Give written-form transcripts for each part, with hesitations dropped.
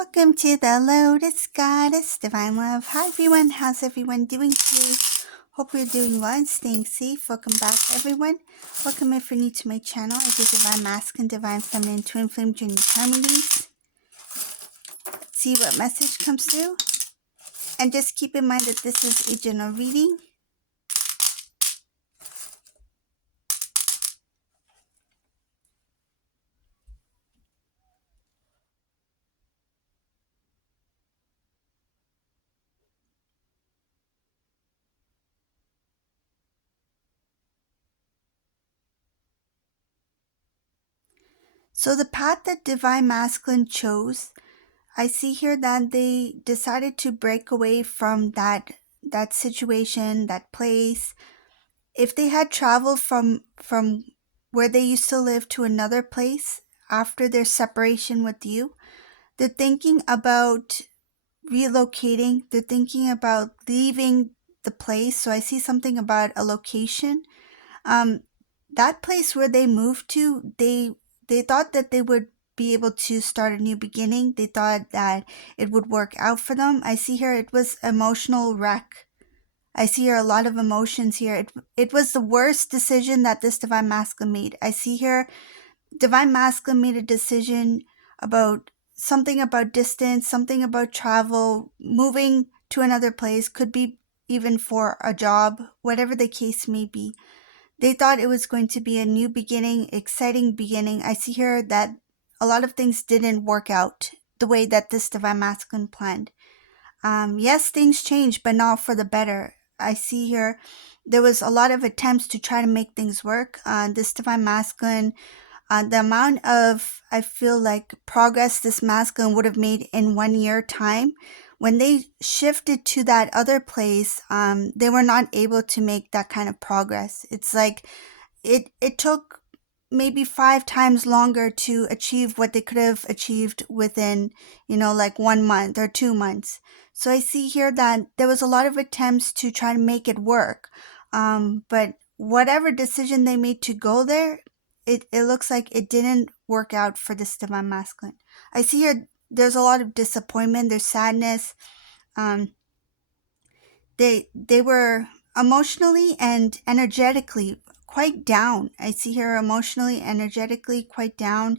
Welcome to the Lotus Goddess Divine Love. Hi everyone, how's everyone doing today? Hope you're doing well and staying safe. Welcome back everyone. Welcome if you're new to my channel. I do Divine Masculine, Divine Feminine, Twin Flame Journey Harmonies. Let's see what message comes through. And just keep in mind that this is a general reading. So the path that Divine Masculine chose, I see here that they decided to break away from that situation, that place. If they had traveled from where they used to live to another place after their separation with you, they're thinking about relocating. They're thinking about leaving the place. So I see something about a location. Um, that place where they moved to, they thought that they would be able to start a new beginning. They thought that it would work out for them. I see here it was emotional wreck. I see here a lot of emotions here. It was the worst decision that this Divine Masculine made. I see here Divine Masculine made a decision about something about distance, something about travel, moving to another place, could be even for a job, whatever the case may be. They thought it was going to be a new beginning, exciting beginning. I see here that a lot of things didn't work out the way that this Divine Masculine planned. Yes, things changed, but not for the better. I see here there was a lot of attempts to try to make things work. This Divine Masculine, the amount of, I feel like, progress this masculine would have made in 1 year time, when they shifted to that other place, they were not able to make that kind of progress. It's like it took maybe 5 times longer to achieve what they could have achieved within, like 1 month or 2 months. So I see here that there was a lot of attempts to try to make it work. But whatever decision they made to go there, it looks like it didn't work out for this Divine Masculine. I see here there's a lot of disappointment, there's sadness. They were emotionally and energetically quite down. I see her emotionally, energetically quite down,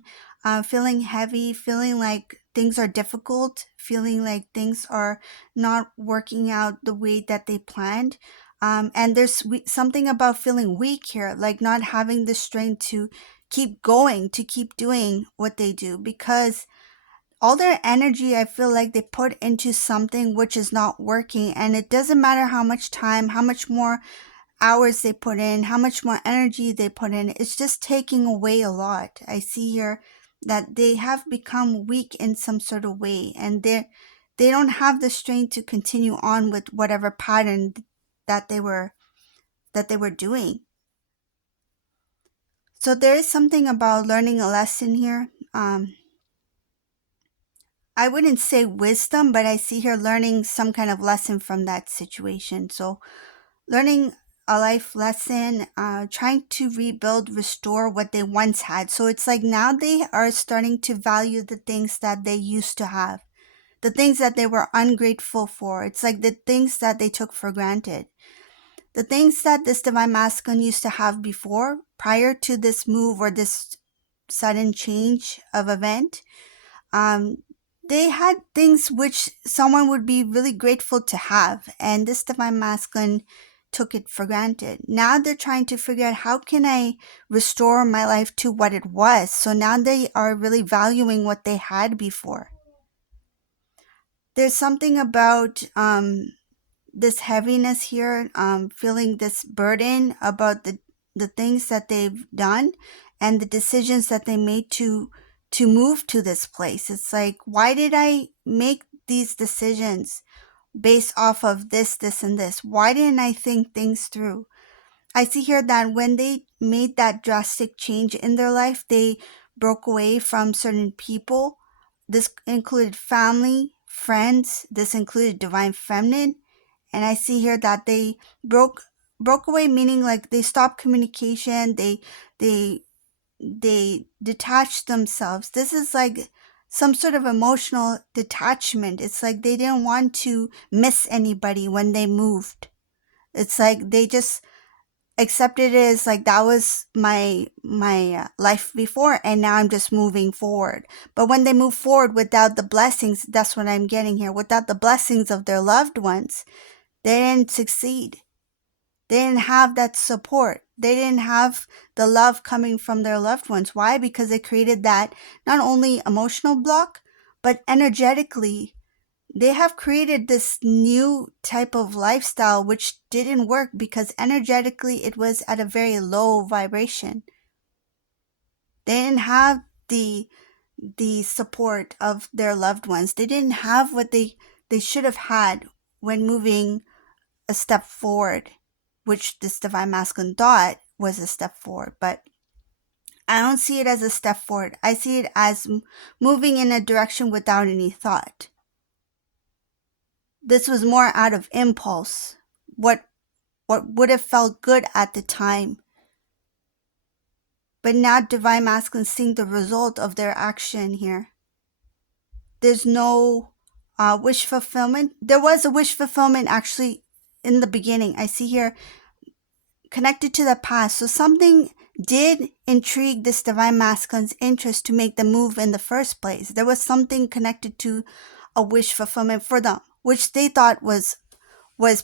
feeling heavy, feeling like things are difficult, feeling like things are not working out the way that they planned. And there's something about feeling weak here, like not having the strength to keep going, to keep doing what they do, because all their energy, I feel like they put into something which is not working. And it doesn't matter how much time, how much more hours they put in, how much more energy they put in, it's just taking away a lot. I see here that they have become weak in some sort of way, and they don't have the strength to continue on with whatever pattern that they were doing. So there is something about learning a lesson here. I wouldn't say wisdom, but I see her learning some kind of lesson from that situation. So learning a life lesson, trying to rebuild, restore what they once had. So it's like now they are starting to value the things that they used to have, the things that they were ungrateful for. It's like the things that they took for granted. The things that this Divine Masculine used to have before, prior to this move or this sudden change of event, um, they had things which someone would be really grateful to have, and this Divine Masculine took it for granted. Now they're trying to figure out, how can I restore my life to what it was? So now they are really valuing what they had before. There's something about this heaviness here, feeling this burden about the things that they've done and the decisions that they made to move to this place. It's like, why did I make these decisions based off of this, and this? Why didn't I think things through? I see here that when they made that drastic change in their life, they broke away from certain people. This included family, friends. This included Divine Feminine. And I see here that they broke away, meaning like they stopped communication. They detached themselves. This is like some sort of emotional detachment. It's like they didn't want to miss anybody when they moved. It's like they just accepted it as like that was my life before, and now I'm just moving forward. But when they move forward without the blessings, that's what I'm getting here, without the blessings of their loved ones, they didn't succeed. They didn't have that support. They didn't have the love coming from their loved ones. Why? Because they created that not only emotional block, but energetically they have created this new type of lifestyle which didn't work because energetically it was at a very low vibration. They didn't have the support of their loved ones. They didn't have what they should have had when moving a step forward, which this divine masculine thought was a step forward. But I don't see it as a step forward. I see it as moving in a direction without any thought. This was more out of impulse, what would have felt good at the time. But now divine masculine seeing the result of their action here. There's no wish fulfillment. There was a wish fulfillment actually in the beginning. I see here connected to the past. So something did intrigue this divine masculine's interest to make them move in the first place. There was something connected to a wish fulfillment for them, which they thought was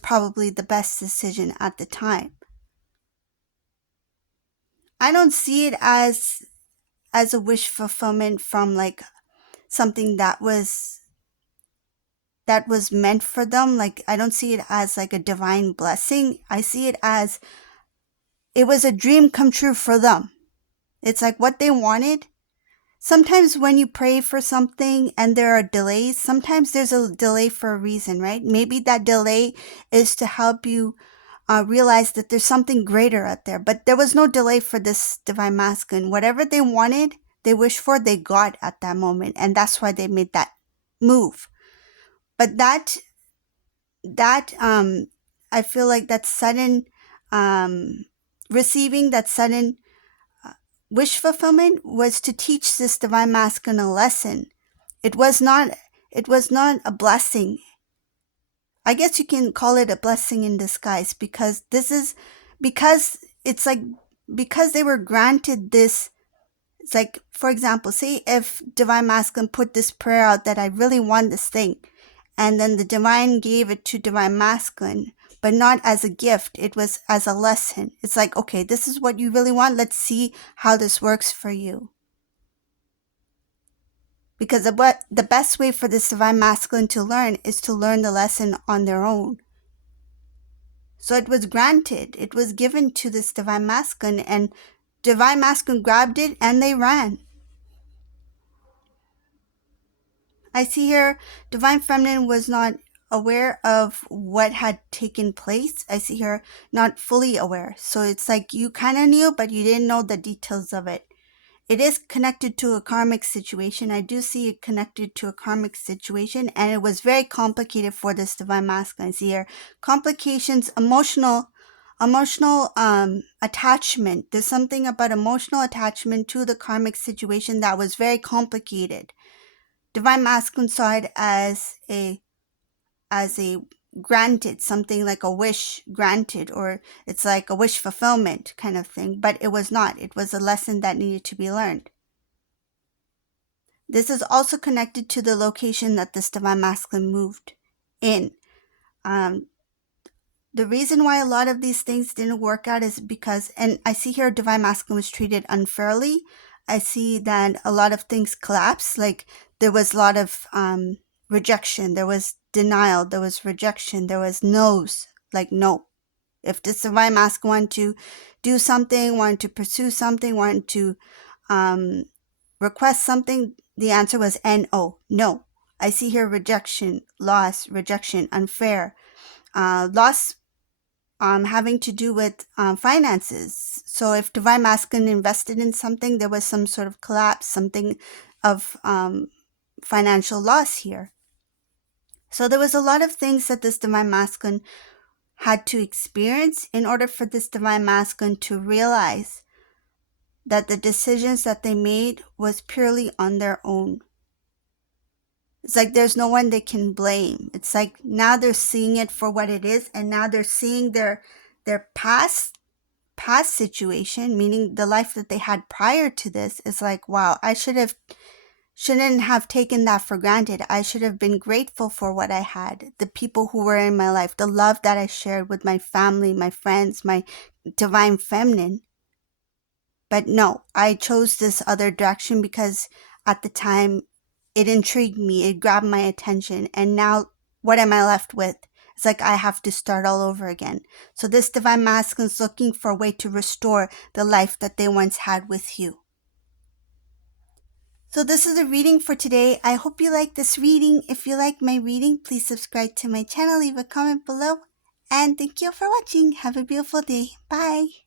probably the best decision at the time. I don't see it as a wish fulfillment from like something that was meant for them. Like I don't see it as like a divine blessing. I see it as it was a dream come true for them. It's like what they wanted. Sometimes when you pray for something and there are delays, sometimes there's a delay for a reason, right? Maybe that delay is to help you realize that there's something greater out there. But there was no delay for this divine masculine. Whatever they wanted, they wished for, they got at that moment. And that's why they made that move. But that I feel like that sudden receiving, that sudden wish fulfillment was to teach this divine masculine a lesson. It was not a blessing. I guess you can call it a blessing in disguise because because they were granted this. It's like, for example, say if divine masculine put this prayer out that I really want this thing, and then the divine gave it to divine masculine, but not as a gift. It was as a lesson. It's like, okay, this is what you really want. Let's see how this works for you. Because the best way for this divine masculine to learn is to learn the lesson on their own. So it was granted. It was given to this divine masculine, and divine masculine grabbed it and they ran. I see here divine feminine was not aware of what had taken place. I see her not fully aware. So it's like you kind of knew, but you didn't know the details of it. It is connected to a karmic situation. I do see it connected to a karmic situation, and it was very complicated for this divine masculine. I see here complications, emotional attachment. There's something about emotional attachment to the karmic situation that was very complicated. Divine masculine saw it as a granted, something like a wish granted, or it's like a wish fulfillment kind of thing, but it was not. It was a lesson that needed to be learned. This is also connected to the location that this divine masculine moved in. The reason why a lot of these things didn't work out is because, and I see here divine masculine was treated unfairly. I see that a lot of things collapsed. Like there was a lot of rejection, there was denial, there was rejection, there was no's. Like no. If this divine masculine wanted to do something, wanted to pursue something, wanted to request something, the answer was N-O, no. I see here rejection, loss, rejection, unfair. Loss having to do with finances. So if divine masculine invested in something, there was some sort of collapse, something of financial loss here. So there was a lot of things that this divine masculine had to experience in order for this divine masculine to realize that the decisions that they made was purely on their own. It's like there's no one they can blame. It's like now they're seeing it for what it is, and now they're seeing their past situation, meaning the life that they had prior to this, is like, wow, I shouldn't have taken that for granted. I should have been grateful for what I had, the people who were in my life, the love that I shared with my family, my friends, my divine feminine. But no, I chose this other direction because at the time it intrigued me, it grabbed my attention, and now what am I left with? It's like I have to start all over again. So this divine masculine is looking for a way to restore the life that they once had with you. So this is the reading for today. I hope you like this reading. If you like my reading, please subscribe to my channel, leave a comment below, and thank you for watching. Have a beautiful day. Bye.